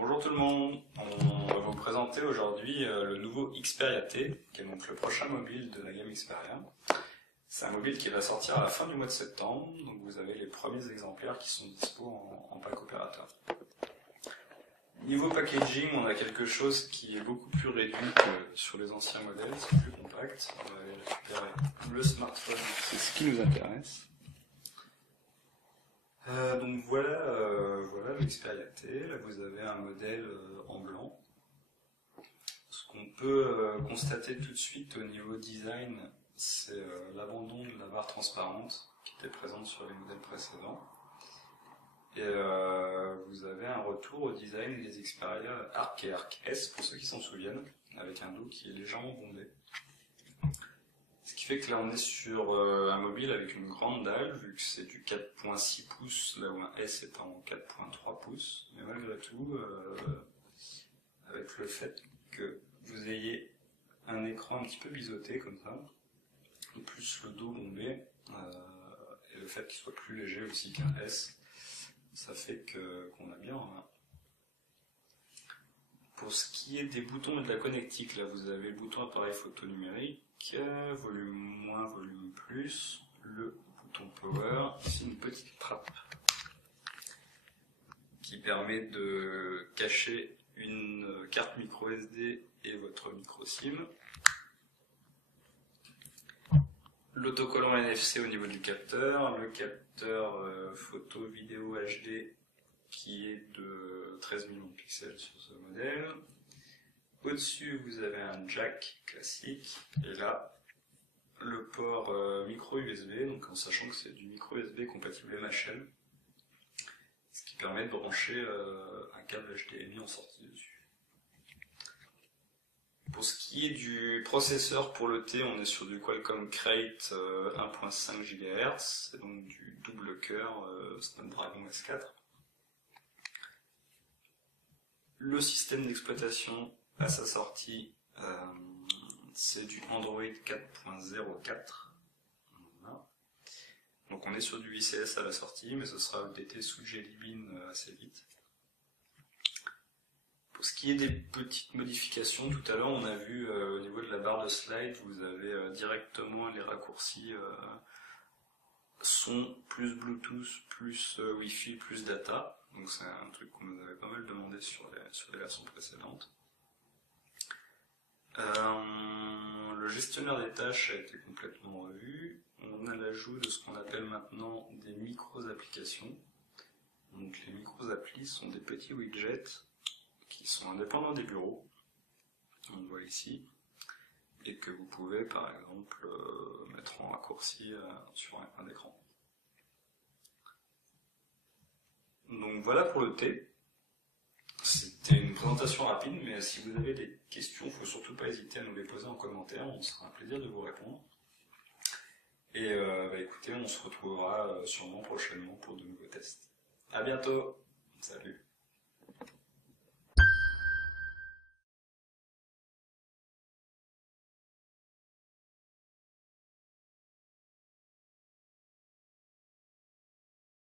Bonjour tout le monde, on va vous présenter aujourd'hui le nouveau Xperia T, qui est donc le prochain mobile de la gamme Xperia. C'est un mobile qui va sortir à la fin du mois de septembre, donc vous avez les premiers exemplaires qui sont dispo en pack opérateur. Niveau packaging, on a quelque chose qui est beaucoup plus réduit que sur les anciens modèles, c'est plus compact. On va aller récupérer le smartphone, c'est ce qui nous intéresse. Donc voilà le Xperia T. Là vous avez un modèle en blanc. Ce qu'on peut constater tout de suite au niveau design, c'est l'abandon de la barre transparente qui était présente sur les modèles précédents. Et vous avez un retour au design des Xperia Arc et Arc S, pour ceux qui s'en souviennent, avec un dos qui est légèrement bombé. Ce qui fait que là on est sur un mobile avec une grande dalle, vu que c'est du 4.6 pouces, là où un S est en 4.3 pouces. Mais malgré tout, avec le fait que vous ayez un écran un petit peu biseauté comme ça, et plus le dos bombé, et le fait qu'il soit plus léger aussi qu'un S, ça fait qu'on a bien en main. Pour ce qui est des boutons et de la connectique, là vous avez le bouton appareil photo numérique, volume moins, volume plus, le bouton power, ici une petite trappe qui permet de cacher une carte micro SD et votre micro SIM. L'autocollant NFC au niveau du capteur, le capteur photo vidéo HD qui est de 13 millions de pixels sur ce modèle. Au-dessus, vous avez un jack classique, et là, le port micro USB, donc en sachant que c'est du micro USB compatible MHL, ce qui permet de brancher un câble HDMI en sortie dessus. Pour ce qui est du processeur pour le T, on est sur du Qualcomm Crate 1.5 GHz, c'est donc du double cœur Snapdragon S4. Le système d'exploitation à sa sortie, c'est du Android 4.04. Voilà. Donc on est sur du ICS à la sortie, mais ce sera updaté sous Jelly Bean assez vite. Pour ce qui est des petites modifications, tout à l'heure on a vu au niveau de la barre de slide, vous avez directement les raccourcis son plus Bluetooth, plus Wi-Fi, plus data. Donc c'est un truc qu'on nous avait pas mal demandé sur les versions précédentes. Le gestionnaire des tâches a été complètement revu. On a l'ajout de ce qu'on appelle maintenant des micros-applications. Donc les micros-applis sont des petits widgets qui sont indépendants des bureaux. On le voit ici. Et que vous pouvez par exemple mettre en raccourci sur un écran. Donc voilà pour le T. C'était une présentation rapide, mais si vous avez des questions, il ne faut surtout pas hésiter à nous les poser en commentaire, on sera un plaisir de vous répondre. Et écoutez, on se retrouvera sûrement prochainement pour de nouveaux tests. A bientôt, salut.